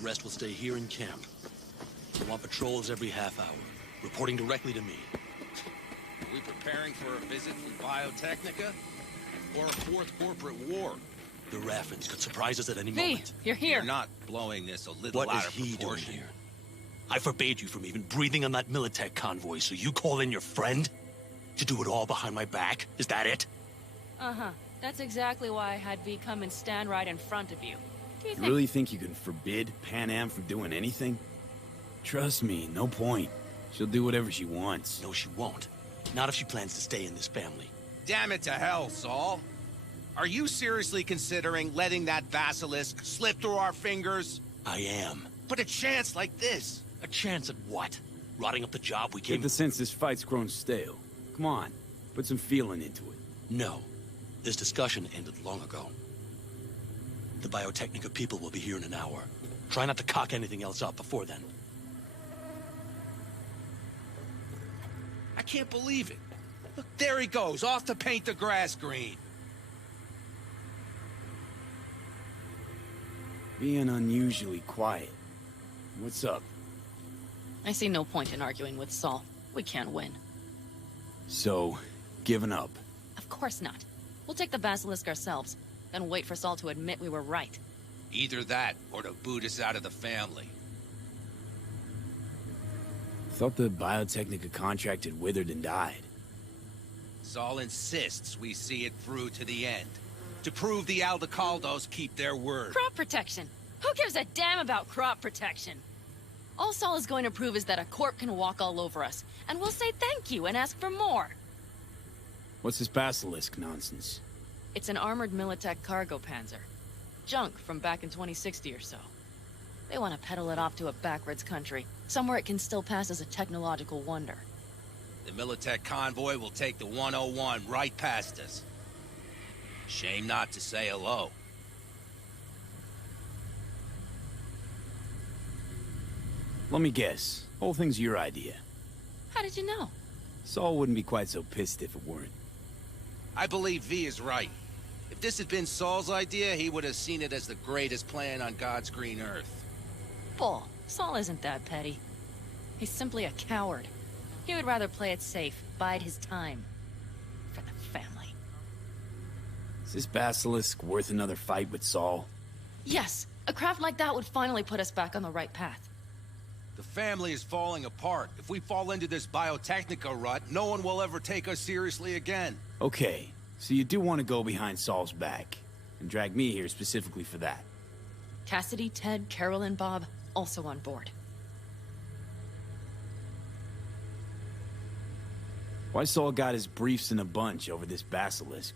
The rest will stay here in camp. I want patrols every half hour, reporting directly to me. Are we preparing for a visit from Biotechnica? Or a fourth corporate war? The Raffins could surprise us at any moment. You're here. You're not blowing this a little What out is of he doing proportion. here? I forbade you from even breathing on that Militech convoy, so you call in your friend? To do it all behind my back? Is that it? Uh-huh. That's exactly why I had V come and stand right in front of you. Do you You really think you can forbid Pan Am from doing anything? Trust me, no point. She'll do whatever she wants. No, she won't. Not if she plans to stay in this family. Damn it to hell, Saul. Are you seriously considering letting that basilisk slip through our fingers? I am. But a chance like this. A chance at what? Rotting up the job we Get came... the sense this fight's grown stale. Come on, put some feeling into it. No. This discussion ended long ago. The Biotechnica people will be here in an hour. Try not to cock anything else up before then. I can't believe it. Look, there he goes, off to paint the grass green. Being unusually quiet. What's up? I see no point in arguing with Saul. We can't win. So, giving up. Of course not. We'll take the basilisk ourselves, then wait for Saul to admit we were right. Either that, or to boot us out of the family. Thought the Biotechnica contract had withered and died. Saul insists we see it through to the end. To prove the Aldecaldos keep their word. Crop protection! Who gives a damn about crop protection? All Saul is going to prove is that a corp can walk all over us, and we'll say thank you and ask for more. What's this basilisk nonsense? It's an armored Militech cargo panzer. Junk from back in 2060 or so. They want to peddle it off to a backwards country, somewhere it can still pass as a technological wonder. The Militech convoy will take the 101 right past us. Shame not to say hello. Let me guess. Whole thing's your idea. How did you know? Saul wouldn't be quite so pissed if it weren't. I believe V is right. If this had been Saul's idea, he would have seen it as the greatest plan on God's green earth. Bull. Saul isn't that petty. He's simply a coward. He would rather play it safe, bide his time. For the family. Is this basilisk worth another fight with Saul? Yes, a craft like that would finally put us back on the right path. The family is falling apart. If we fall into this Biotechnica rut, no one will ever take us seriously again. Okay, so you do want to go behind Saul's back, and drag me here specifically for that. Cassidy, Ted, Carol, and Bob, also on board. Why Saul got his briefs in a bunch over this basilisk?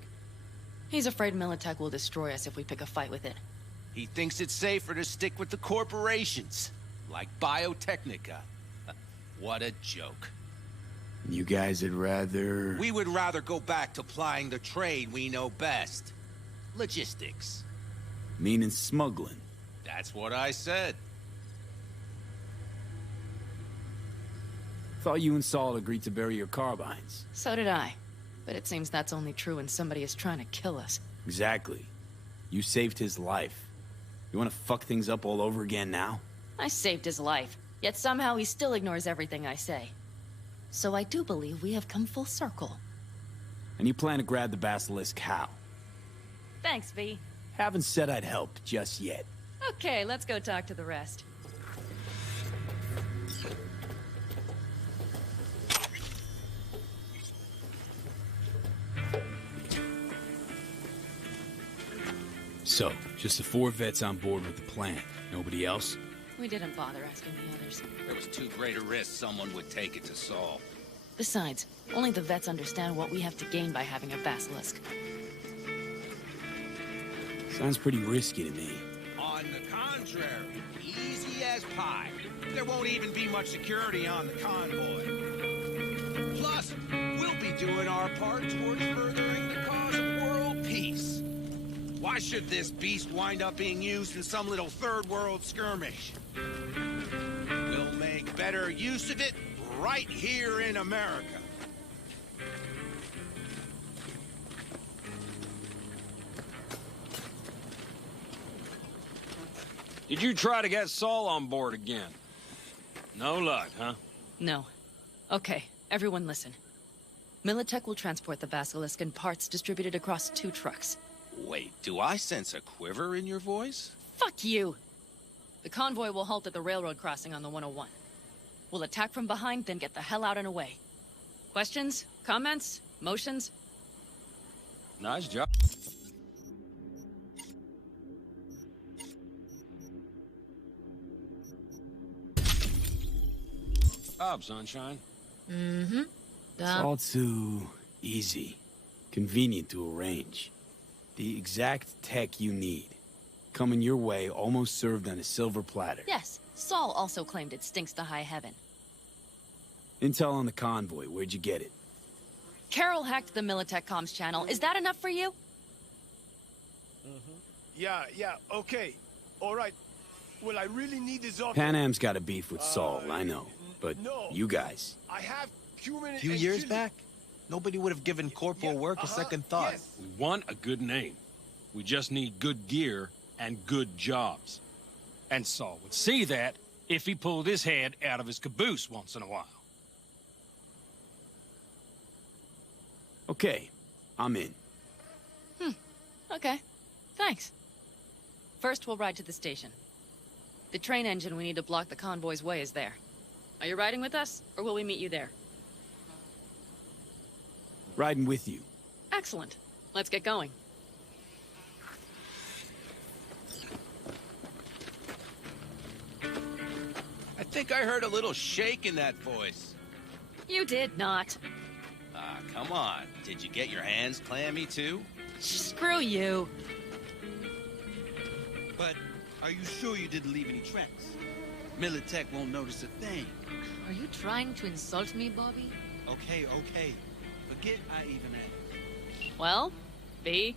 He's afraid Militech will destroy us if we pick a fight with it. He thinks it's safer to stick with the corporations, like Biotechnica. What a joke. You guys would rather... We would rather go back to plying the trade we know best. Logistics. Meaning smuggling. That's what I said. Thought you and Saul agreed to bury your carbines. So did I. But it seems that's only true when somebody is trying to kill us. Exactly. You saved his life. You want to fuck things up all over again now? I saved his life, yet somehow he still ignores everything I say. So I do believe we have come full circle. And you plan to grab the basilisk how? Thanks, V. Haven't said I'd help just yet. Okay, let's go talk to the rest. So, just the 4 vets on board with the plan. Nobody else? We didn't bother asking the others. There was too great a risk someone would take it to Saul. Besides, only the vets understand what we have to gain by having a basilisk. Sounds pretty risky to me. On the contrary, easy as pie. There won't even be much security on the convoy. Plus, we'll be doing our part towards furthering the cause of world peace. Why should this beast wind up being used in some little third world skirmish? We'll make better use of it right here in America. Did you try to get Saul on board again? No luck, huh? No. Okay, everyone listen. Militech will transport the Basilisk in parts distributed across 2 trucks. Wait, do I sense a quiver in your voice? Fuck you! The convoy will halt at the railroad crossing on the 101. We'll attack from behind, then get the hell out and away. Questions? Comments? Motions? Nice job. Sunshine. Mm-hmm. It's all too easy. Convenient to arrange. The exact tech you need. Coming your way, almost served on a silver platter. Yes, Saul also claimed it stinks to high heaven. Intel on the convoy, where'd you get it? Carol hacked the Militech comms channel. Is that enough for you? Yeah, okay. All right. Well, I really need this off. Pan Am's got a beef with Saul, I know. But no. you guys... I have human... A few years back, nobody would have given corporal work a second thought. Yes. We want a good name. We just need good gear and good jobs. And Saul would see that if he pulled his head out of his caboose once in a while. Okay, I'm in. Okay. Thanks. First, we'll ride to the station. The train engine we need to block the convoy's way is there. Are you riding with us, or will we meet you there? Riding with you. Excellent. Let's get going. I think I heard a little shake in that voice. You did not. Ah, come on. Did you get your hands clammy too? Screw you. But are you sure you didn't leave any tracks? Militech won't notice a thing. Are you trying to insult me, Bobby? Okay. Forget I even asked. Well, V.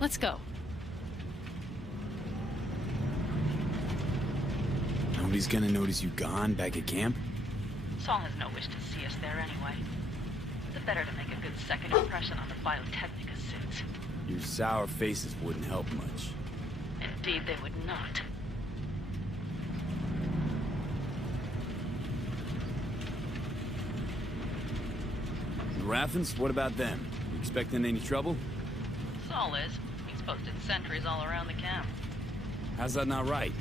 Let's go. Nobody's gonna notice you gone back at camp? Saul has no wish to see us there anyway. It's better to make a good second impression on the Biotechnica suits. Your sour faces wouldn't help much. Indeed, they would not. The Raffens, what about them? You expecting any trouble? Saul is. He's posted sentries all around the camp. How's that not right?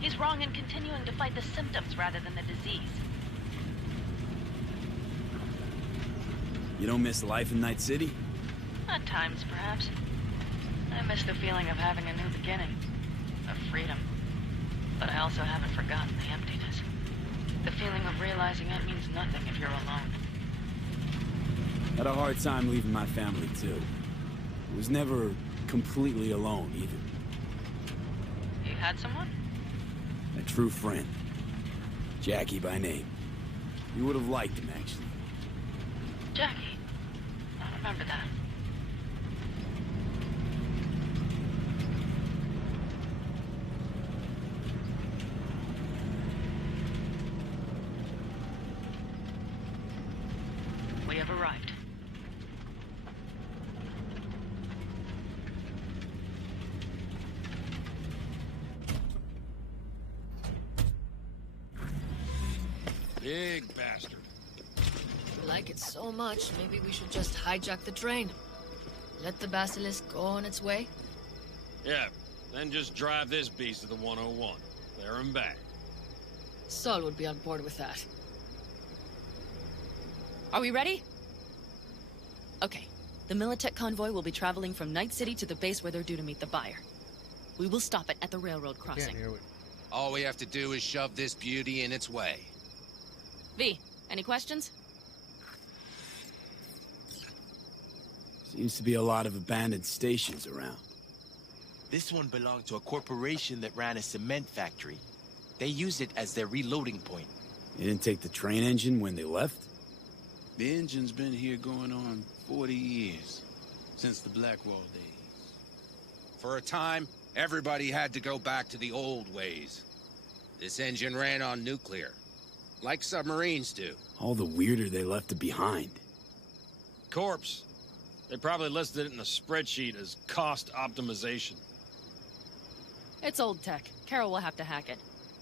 He's wrong in continuing to fight the symptoms rather than the disease. You don't miss life in Night City? At times, perhaps. I miss the feeling of having a new beginning. Of freedom. But I also haven't forgotten the emptiness. The feeling of realizing it means nothing if you're alone. Had a hard time leaving my family, too. Was never completely alone, either. You had someone? A true friend. Jackie by name. You would have liked him, actually. Jackie. I remember that. We have arrived. Big bastard. You like it so much, maybe we should just hijack the train. Let the Basilisk go on its way. Yeah, then just drive this beast to the 101. There and back. Saul would be on board with that. Are we ready? Okay. The Militech convoy will be traveling from Night City to the base where they're due to meet the buyer. We will stop it at the railroad crossing. All we have to do is shove this beauty in its way. V, any questions? Seems to be a lot of abandoned stations around. This one belonged to a corporation that ran a cement factory. They used it as their reloading point. They didn't take the train engine when they left? The engine's been here going on 40 years, since the Blackwall days. For a time, everybody had to go back to the old ways. This engine ran on nuclear, like submarines do. All the weirder they left it behind. Corpse. They probably listed it in a spreadsheet as cost optimization. It's old tech. Carol will have to hack it.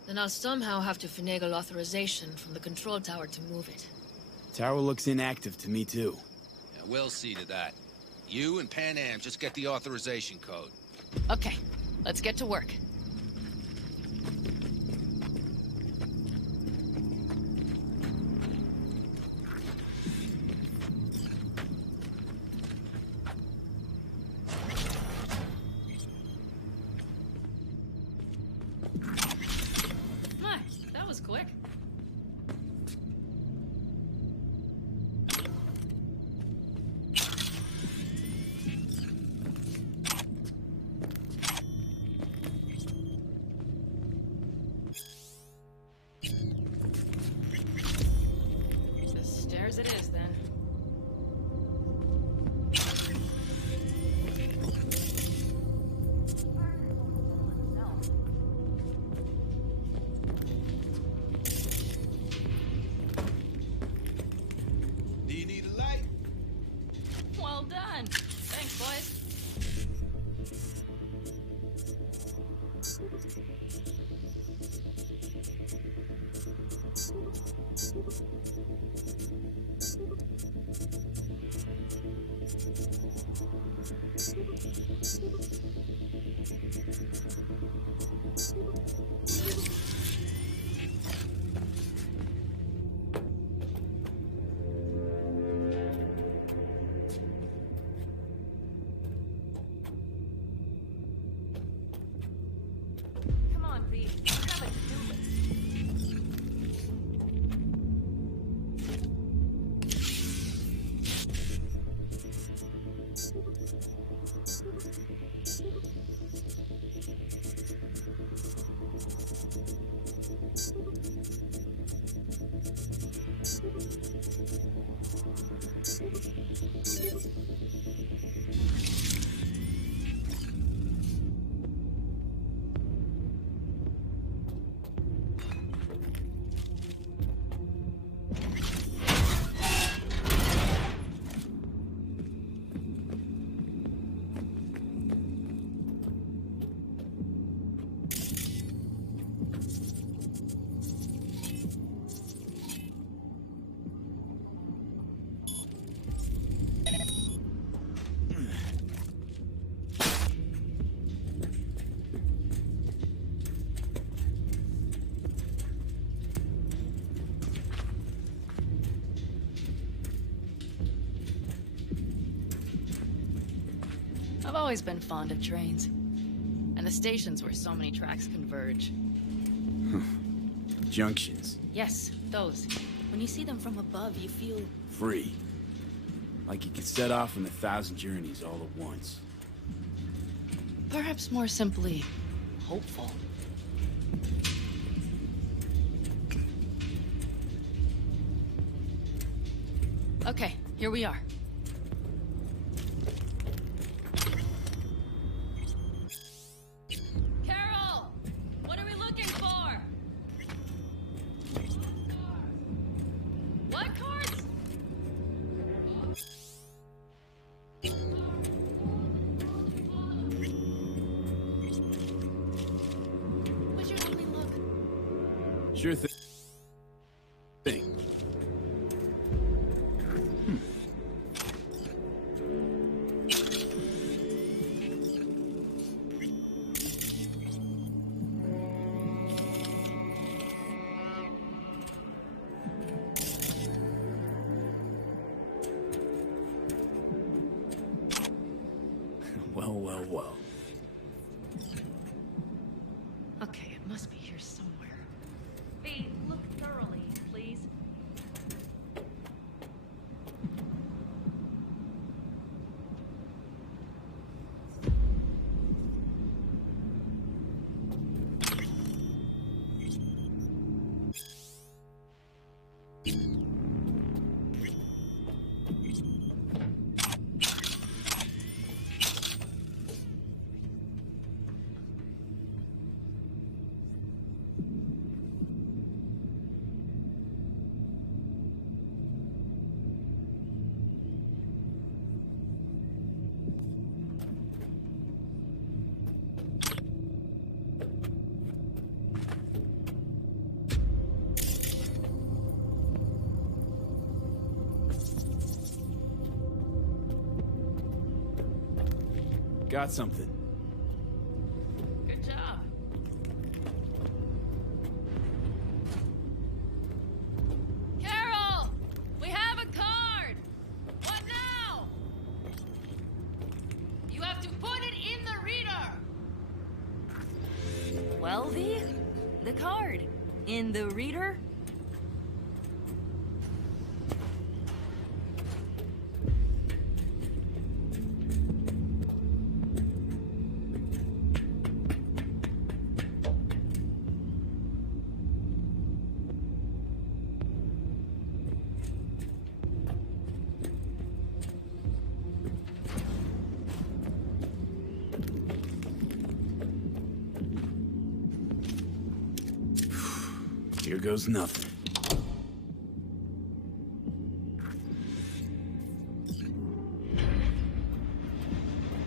Then I'll somehow have to finagle authorization from the control tower to move it. Tower looks inactive to me, too. Yeah, we'll see to that. You and Pan Am just get the authorization code. Okay, let's get to work. My, that was quick. The stairs it is, then. Do you need a light? Well done. Thanks, boys. Come on, V. You have a to-do list. I've always been fond of trains. And the stations where so many tracks converge. Junctions. Yes, those. When you see them from above, you feel... Free. Like you could set off on 1,000 journeys all at once. perhaps more simply, hopeful. Okay, here we are. Carol! What are we looking for? What cards? Would you let me look? Sure thing. Well. Okay, it must be here somewhere. V, look thoroughly, please. Got something. Good job. Carol! We have a card! What now? You have to put it in the reader! Well, V? The card. In the reader? Here goes nothing.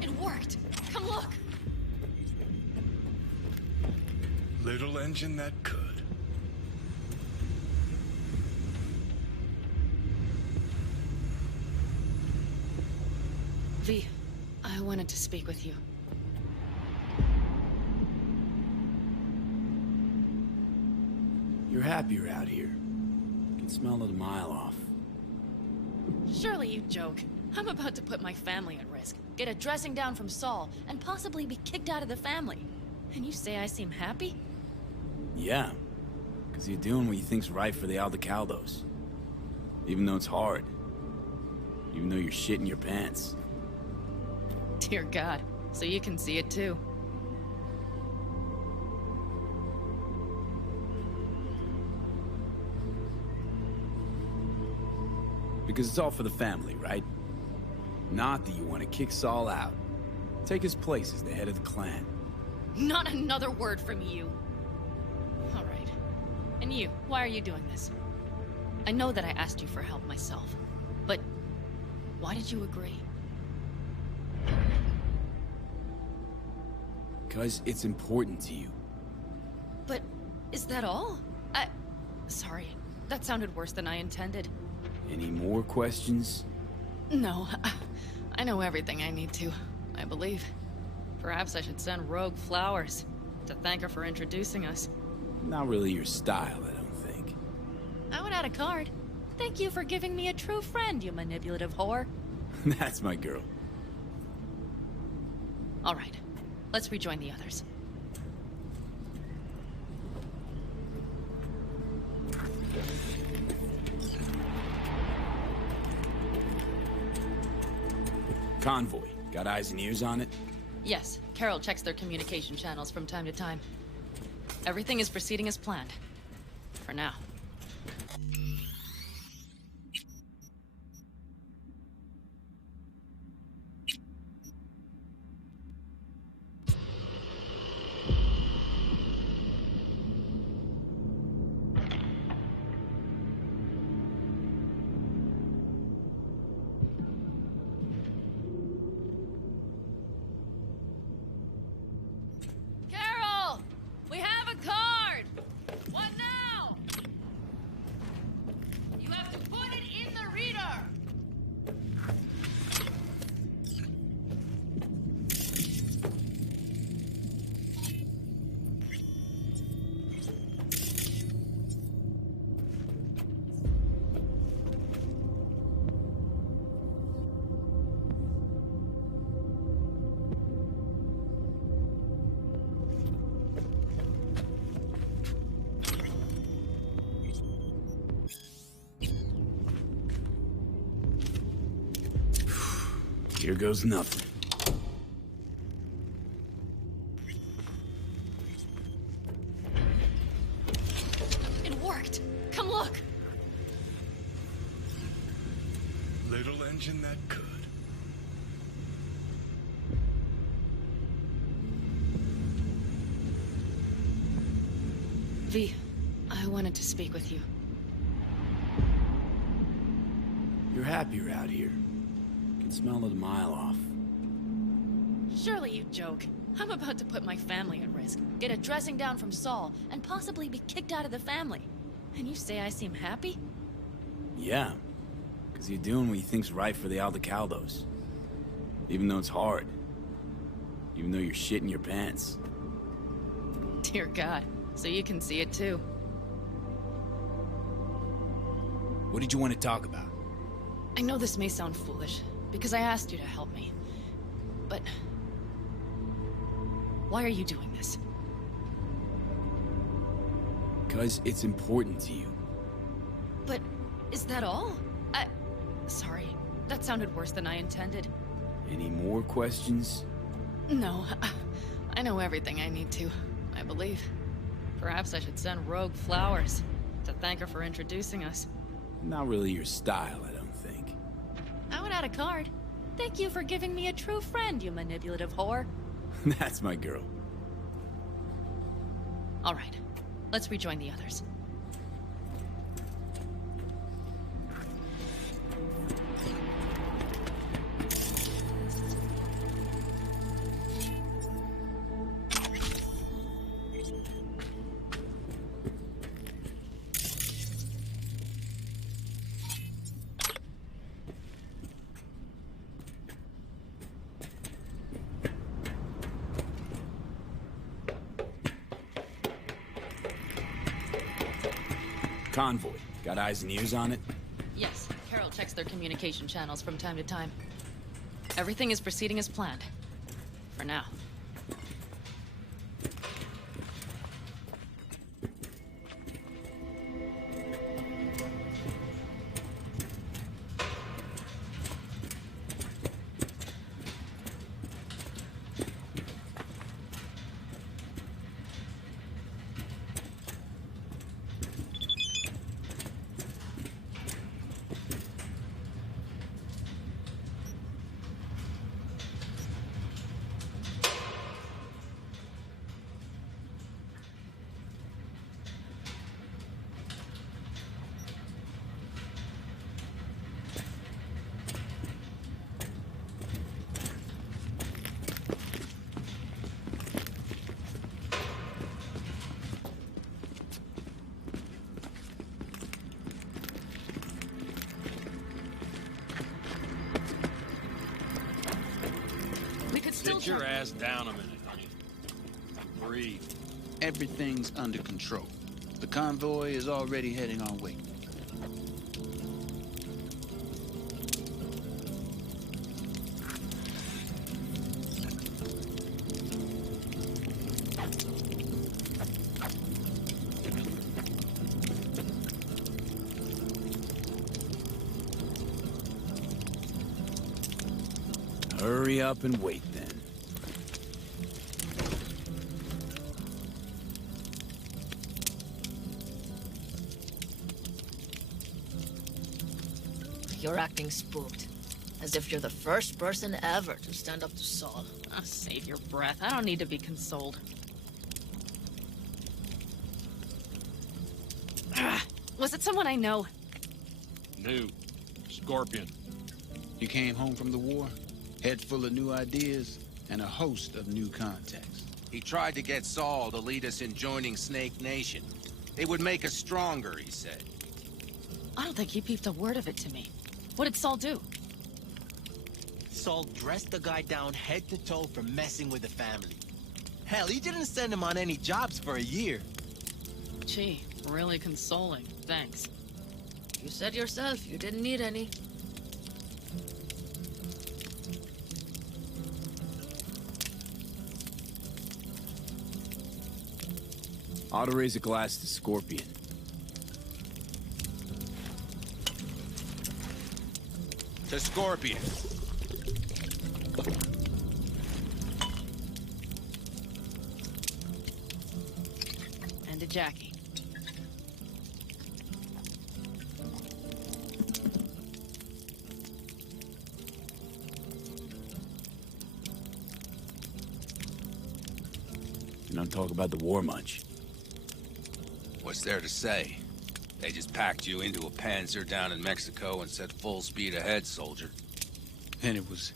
It worked! Come look! Little engine that could. V, I wanted to speak with you. You're happier out here. You can smell it a mile off. Surely you joke. I'm about to put my family at risk, get a dressing down from Saul, and possibly be kicked out of the family. And you say I seem happy? Yeah, because you're doing what you think's right for the Aldecaldos. Even though it's hard. Even though you're shitting your pants. Dear God, so you can see it too. Because it's all for the family, right? Not that you want to kick Saul out. Take his place as the head of the clan. Not another word from you. All right. And you, why are you doing this? I know that I asked you for help myself, but why did you agree? Because it's important to you. But is that all? Sorry, that sounded worse than I intended. Any more questions? No, I know everything I need to, I believe. Perhaps I should send Rogue flowers to thank her for introducing us. Not really your style, I don't think. I would add a card. Thank you for giving me a true friend, you manipulative whore. That's my girl. All right, let's rejoin the others. Convoy. Got eyes and ears on it? Yes, Carol checks their communication channels from time to time. Everything is proceeding as planned. For now. Carol! We have a card! What now? You have to put it in the reader! Here goes nothing. It worked! Come look! Little engine that could. V, I wanted to speak with you. You're happier out here. You can smell it a mile off. Surely you joke. I'm about to put my family at risk, get a dressing down from Saul, and possibly be kicked out of the family. And you say I seem happy? Yeah, because you're doing what you think's right for the Aldecaldos. Even though it's hard. even though you're shitting your pants. Dear God, so you can see it too. What did you want to talk about? I know this may sound foolish, because I asked you to help me. But... why are you doing this? Because it's important to you. But... is that all? Sorry. That sounded worse than I intended. Any more questions? No. I know everything I need to, I believe. Perhaps I should send Rogue flowers to thank her for introducing us. Not really your style, I don't think. I would add a card. Thank you for giving me a true friend, you manipulative whore. That's my girl. All right. Let's rejoin the others. Convoy. Got eyes and ears on it? Yes, Carol checks their communication channels from time to time. Everything is proceeding as planned. For now. Sit your ass down a minute, honey. Breathe. Everything's under control. The convoy is already heading our way. Hurry up and wait, then. You're acting spooked. As if you're the first person ever to stand up to Saul. Oh, save your breath. I don't need to be consoled. Was it someone I know? New. Scorpion. You came home from the war, head full of new ideas, and a host of new contacts. He tried to get Saul to lead us in joining Snake Nation. It would make us stronger, he said. I don't think he peeped a word of it to me. What did Saul do? Saul dressed the guy down head to toe for messing with the family. Hell, he didn't send him on any jobs for a year. Gee, really consoling. Thanks. You said yourself you didn't need any. Ought to raise a glass to Scorpion. To Scorpion. And to Jackie. You don't talk about the war much. What's there to say? They just packed you into a Panzer down in Mexico and said full speed ahead, soldier. And it was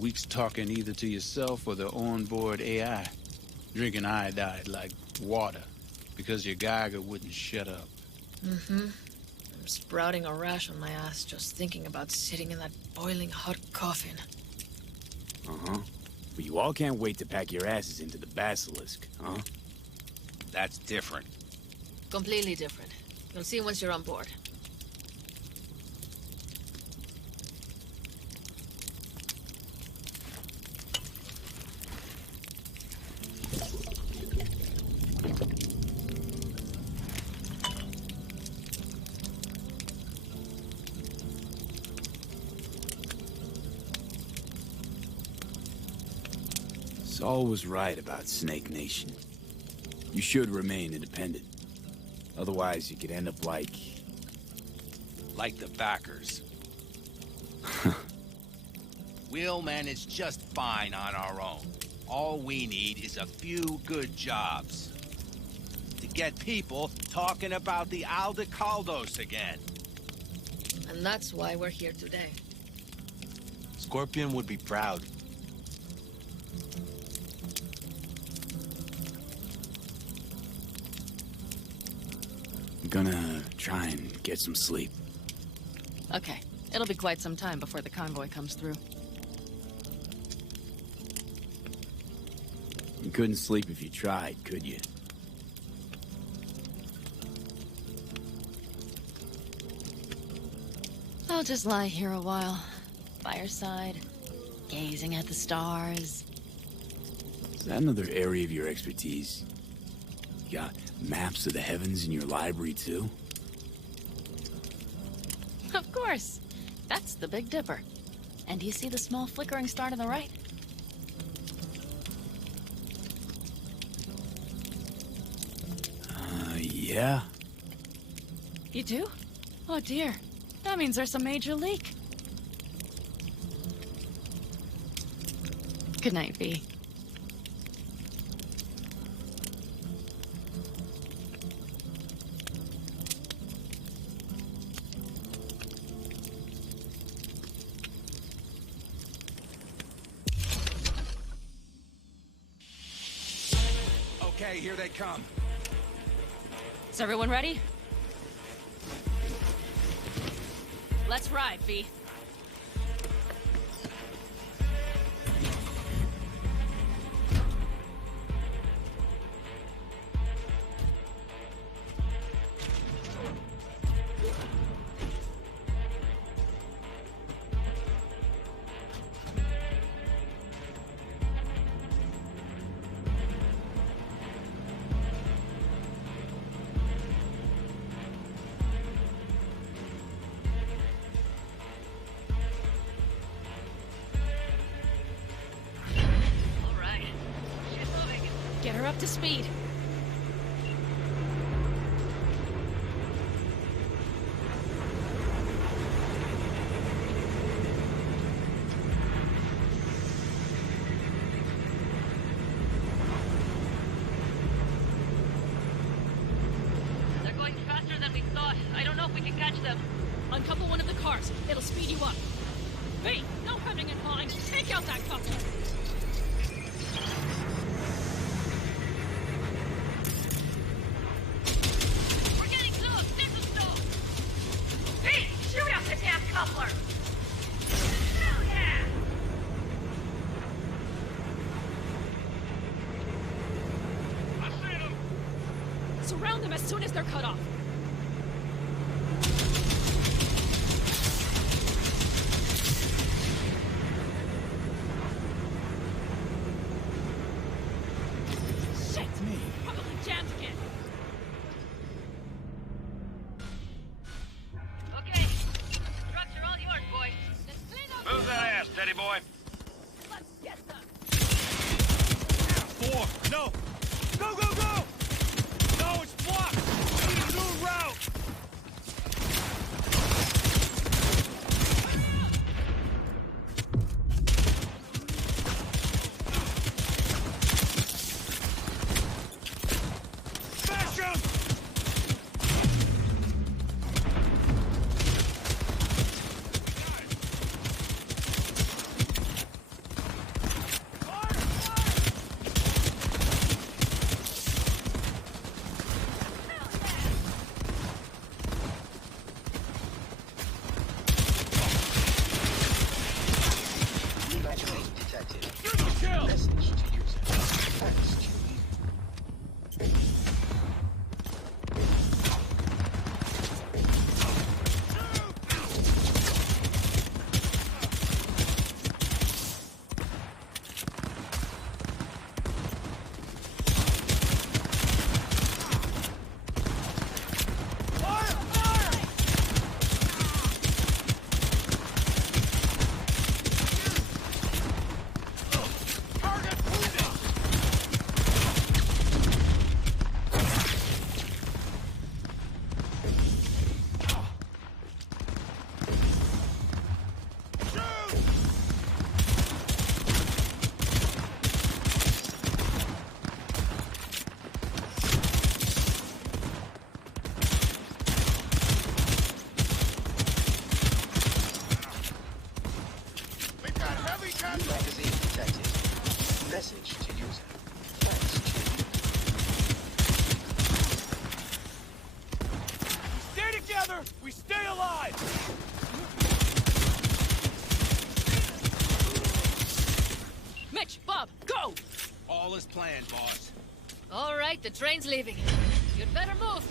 weeks talking either to yourself or the onboard AI. Drinking iodide like water, because your Geiger wouldn't shut up. Mm-hmm. I'm sprouting a rash on my ass just thinking about sitting in that boiling hot coffin. Uh-huh. But you all can't wait to pack your asses into the Basilisk, huh? That's different. Completely different. You'll see once you're on board. Saul was right about Snake Nation. You should remain independent. Otherwise, you could end up like... Like the backers. We'll manage just fine on our own. All we need is a few good jobs. To get people talking about the Aldecaldos again. And that's why we're here today. Scorpion would be proud. I'm gonna try and get some sleep. Okay, it'll be quite some time before the convoy comes through. You couldn't sleep if you tried, could you? I'll just lie here a while. Fireside, gazing at the stars. Is that another area of your expertise? You got maps of the heavens in your library, too? Of course. That's the Big Dipper. And do you see the small flickering star to the right? Yeah? You do? Oh dear. That means there's a major leak. Good night, V. Okay, here they come. Is everyone ready? Let's ride, V. Get her up to speed. They're going faster than we thought. I don't know if we can catch them. Uncouple one of the cars. It'll speed you up. Hey, no hemming and hawing. Take out that couple. Surround them as soon as they're cut off. Shit! Probably jammed again. Okay. Trucks are all yours, boy. Move that ass, Teddy boy. Let's get them. 4, no! Go, go, go! No, it's blocked! I need to move! all as planned, boss. All right, the train's leaving. You'd better move.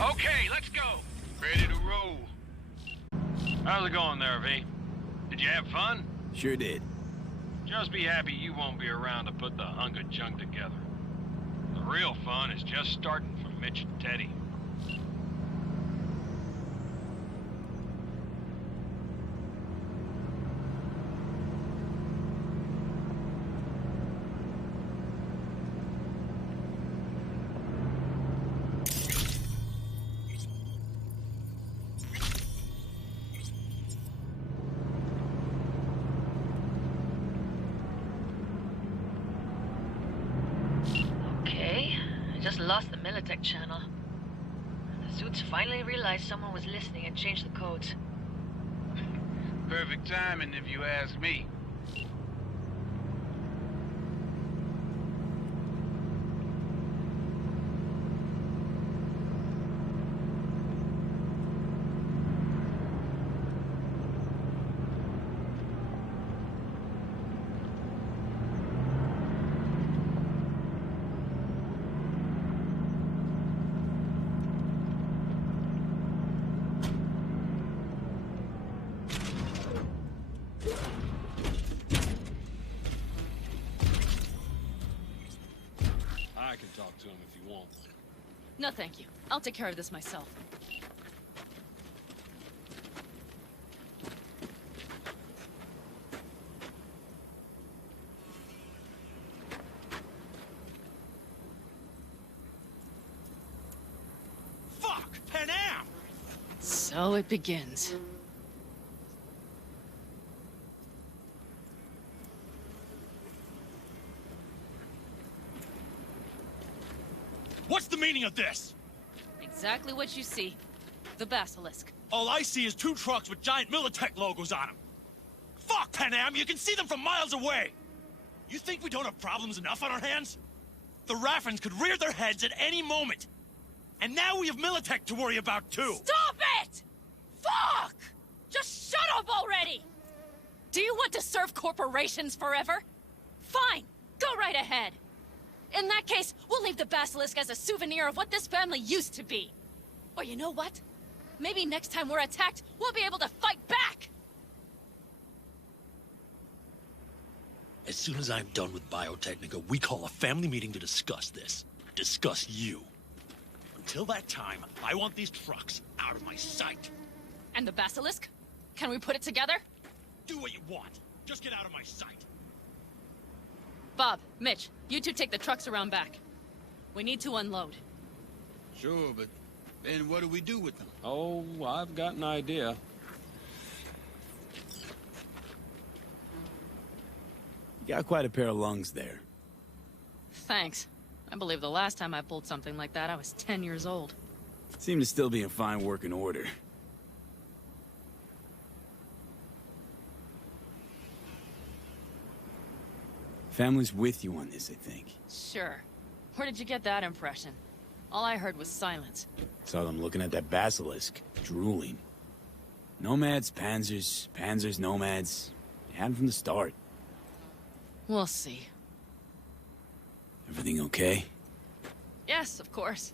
Okay, let's go. Ready to roll. How's it going there, V? Did you have fun? Sure did. Just be happy you won't be around to put the hunk of junk together. The real fun is just starting for Mitch and Teddy. Just lost the Militech channel. The suits finally realized someone was listening and changed the codes. Perfect timing, if you ask me. I can talk to him if you want. No, thank you. I'll take care of this myself. Fuck! Panam! So it begins. What's the meaning of this? Exactly what you see. The Basilisk. All I see is 2 trucks with giant Militech logos on them. Fuck, Panam! You can see them from miles away! You think we don't have problems enough on our hands? The Raffens could rear their heads at any moment. And now we have Militech to worry about, too. Stop it! Fuck! Just shut up already! Do you want to serve corporations forever? Fine, go right ahead. In that case, we'll leave the Basilisk as a souvenir of what this family used to be. Or you know what? Maybe next time we're attacked, we'll be able to fight back! As soon as I'm done with Biotechnica, we call a family meeting to discuss this. Discuss you. Until that time, I want these trucks out of my sight. And the Basilisk? Can we put it together? Do what you want. Just get out of my sight. Bob, Mitch, you two take the trucks around back. We need to unload. Sure, but then what do we do with them? Oh, I've got an idea. You got quite a pair of lungs there. Thanks. I believe the last time I pulled something like that, I was 10 years old. Seem to still be in fine working order. Family's with you on this, I think. Sure. Where did you get that impression? All I heard was silence. Saw them looking at that basilisk, drooling. Nomads, panzers, panzers, nomads. They had 'em from the start. We'll see. Everything okay? Yes, of course.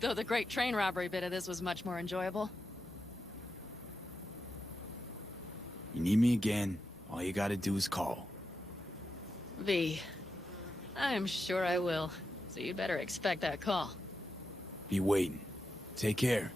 Though the great train robbery bit of this was much more enjoyable. You need me again, all you gotta do is call. V. I'm sure I will. So you'd better expect that call. Be waiting. Take care.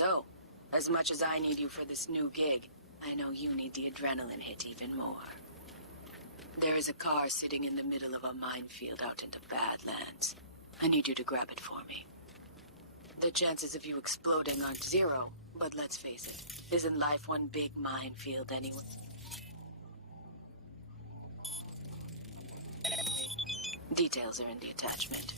So, as much as I need you for this new gig, I know you need the adrenaline hit even more. There is a car sitting in the middle of a minefield out into Badlands. I need you to grab it for me. The chances of you exploding aren't zero, but let's face it, isn't life one big minefield anyway? Details are in the attachment.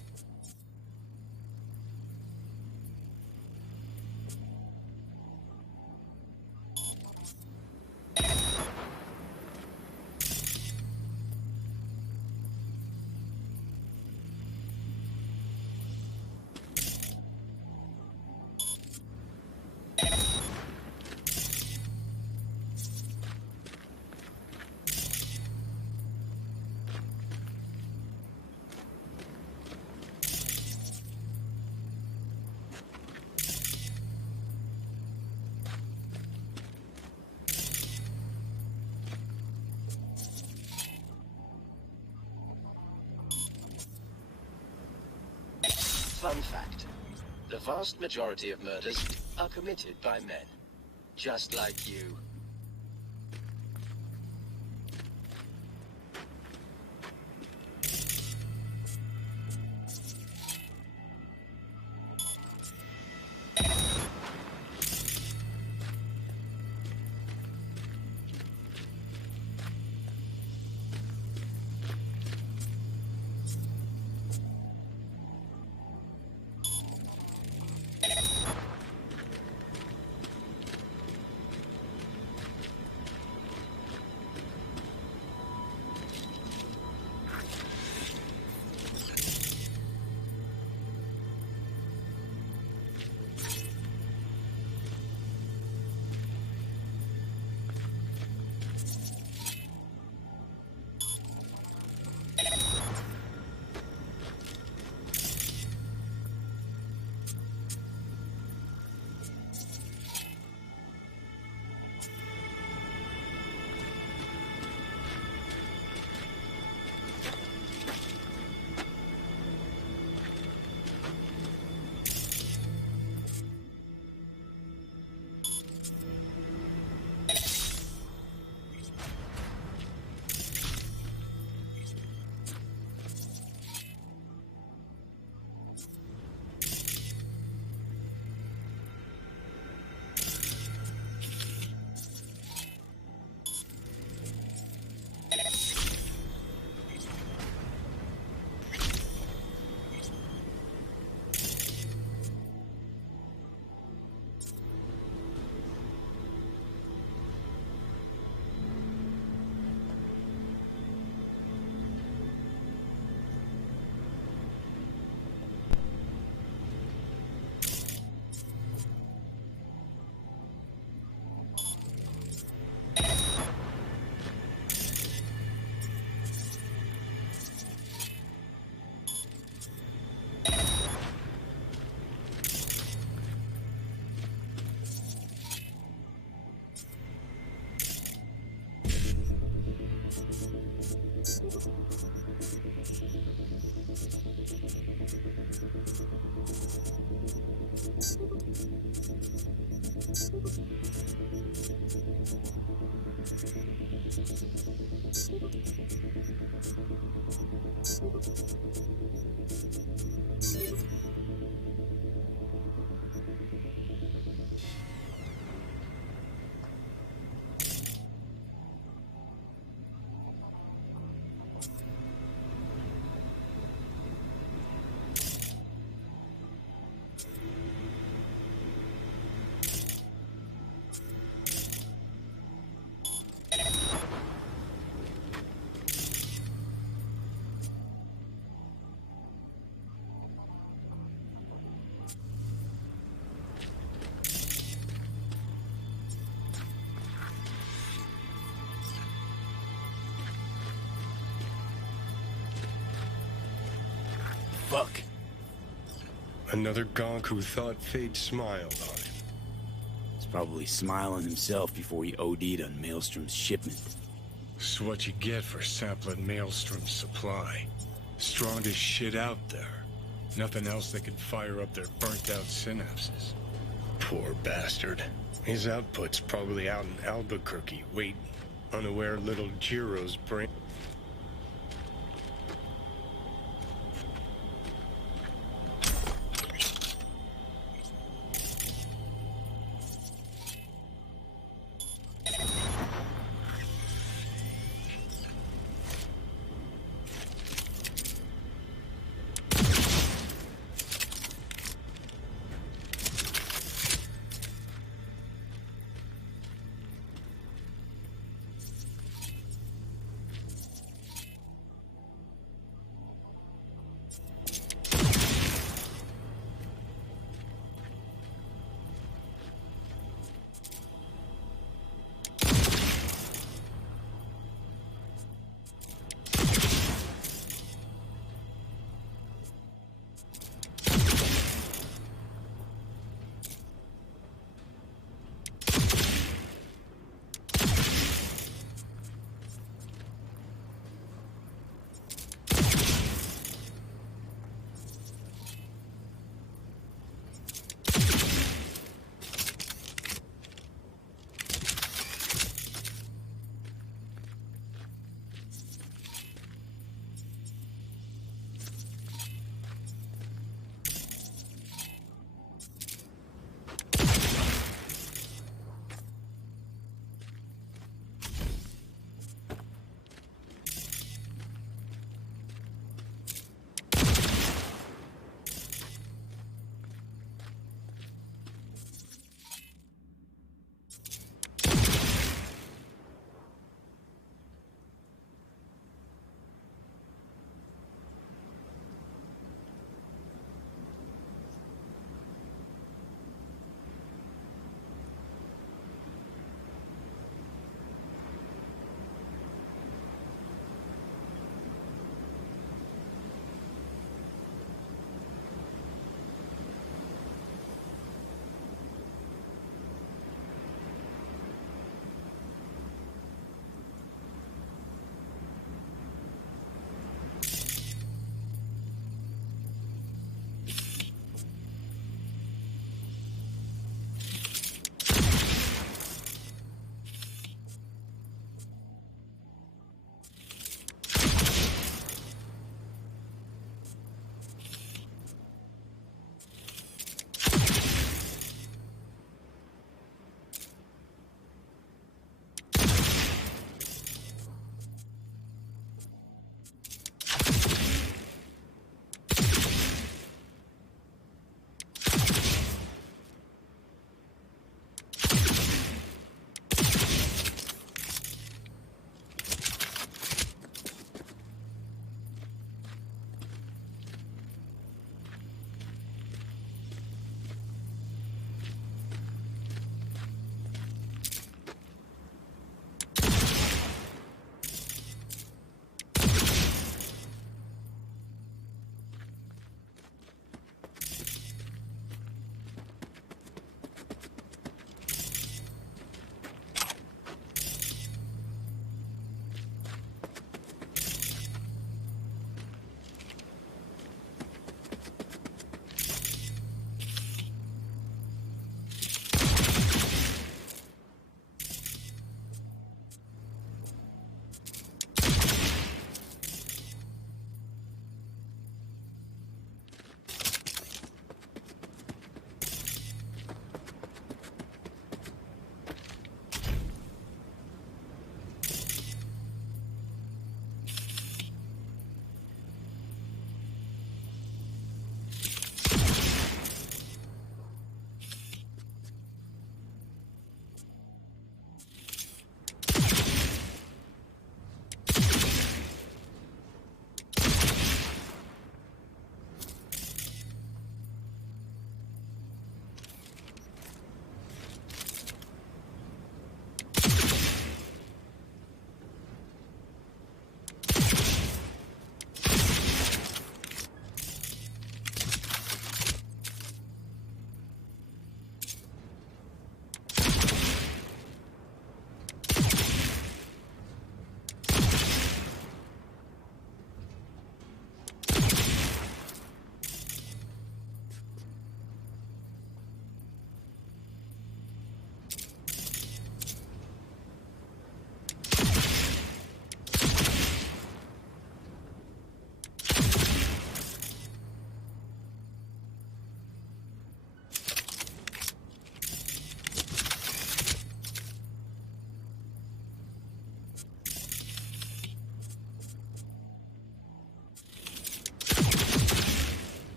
Fun fact. The vast majority of murders are committed by men. Just like you. Fuck. Another gonk who thought fate smiled on him. He's probably smiling himself before he OD'd on Maelstrom's shipment. This is what you get for sampling Maelstrom's supply. Strongest shit out there. Nothing else that can fire up their burnt-out synapses. Poor bastard. His output's probably out in Albuquerque, waiting, unaware little Jiro's brain.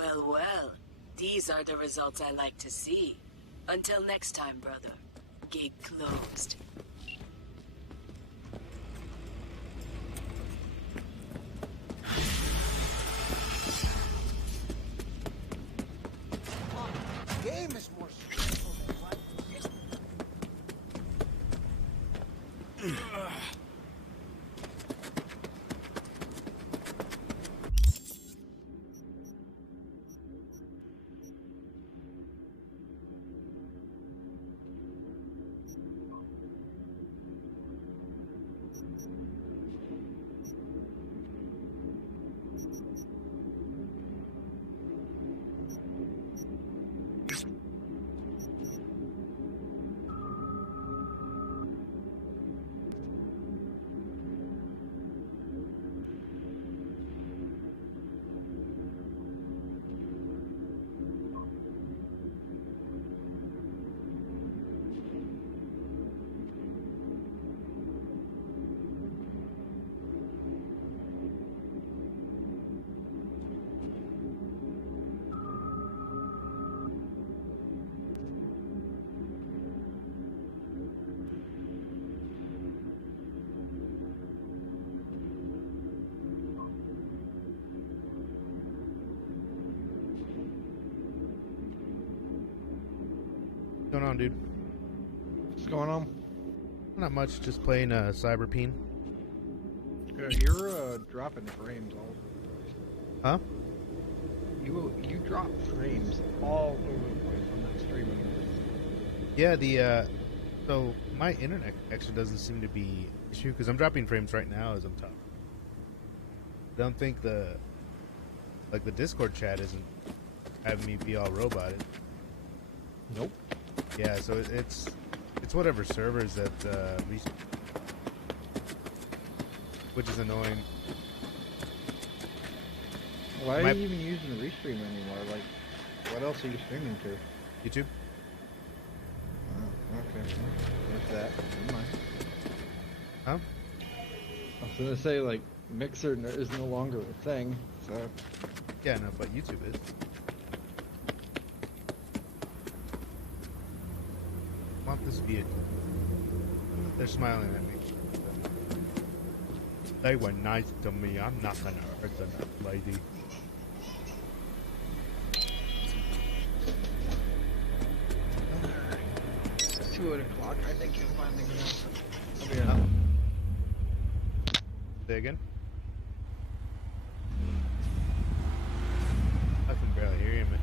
Well, well. These are the results I like to see. Until next time, brother. Gig closed. Game is more stressful than life. What's going on, dude? What's going on? Not much, just playing CyberPeen. You're dropping frames all over the place. Huh? You drop frames all over the place on that streaming. Yeah, so my internet connection doesn't seem to be an issue because I'm dropping frames right now as I'm talking. I don't think the Discord chat isn't having me be all roboted. Nope. Yeah, so it's whatever servers that which is annoying. Why are you even using Restream anymore? Like, what else are you streaming to? YouTube. Oh, okay. There's that. Never mind. Huh? I was gonna say, like, Mixer is no longer a thing, so... Yeah, no, but YouTube is. I want this vehicle. They're smiling at me. They were nice to me. I'm not gonna hurt the lady. It's 2 o'clock. I think you'll finally get out. I'll be out. Say again? I can barely hear you, man.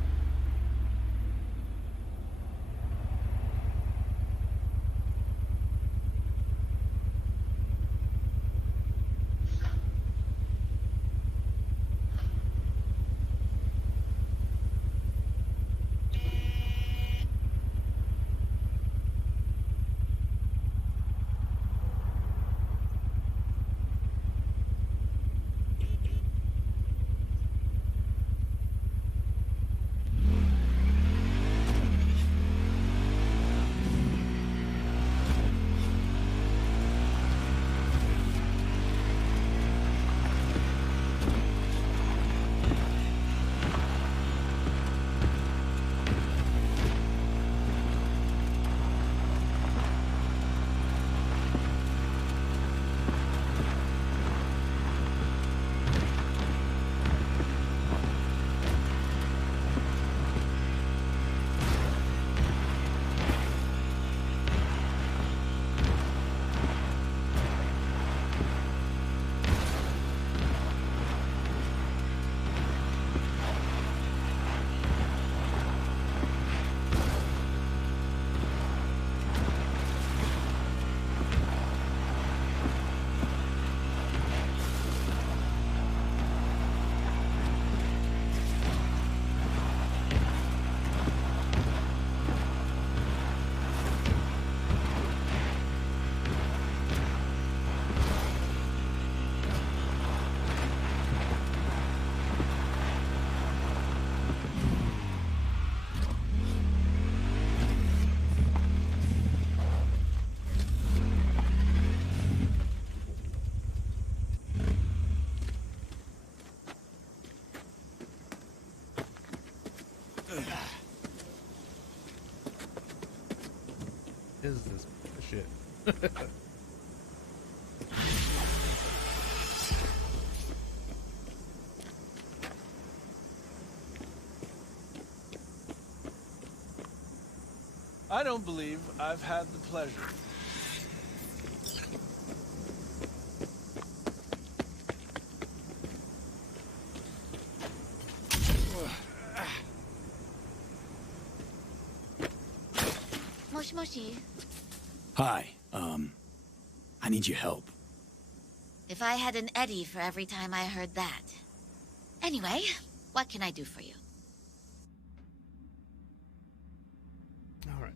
Is this shit? I don't believe I've had the pleasure. Hi, I need your help. If I had an Eddie for every time I heard that. Anyway, what can I do for you? All right.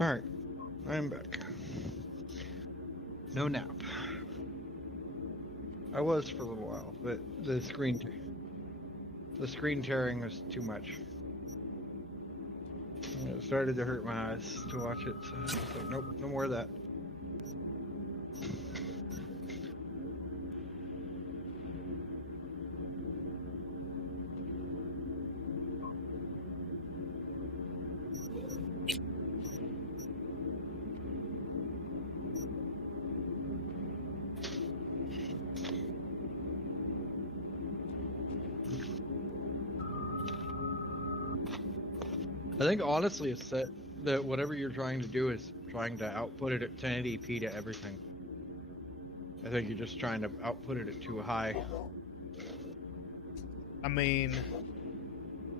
Alright, I'm back. No nap. I was for a little while, but the screen tearing was too much. It started to hurt my eyes to watch it, so I was like, nope, no more of that. I think honestly a set that whatever you're trying to do is trying to output it at 1080p to everything. I think you're just trying to output it at too high. I mean,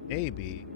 maybe.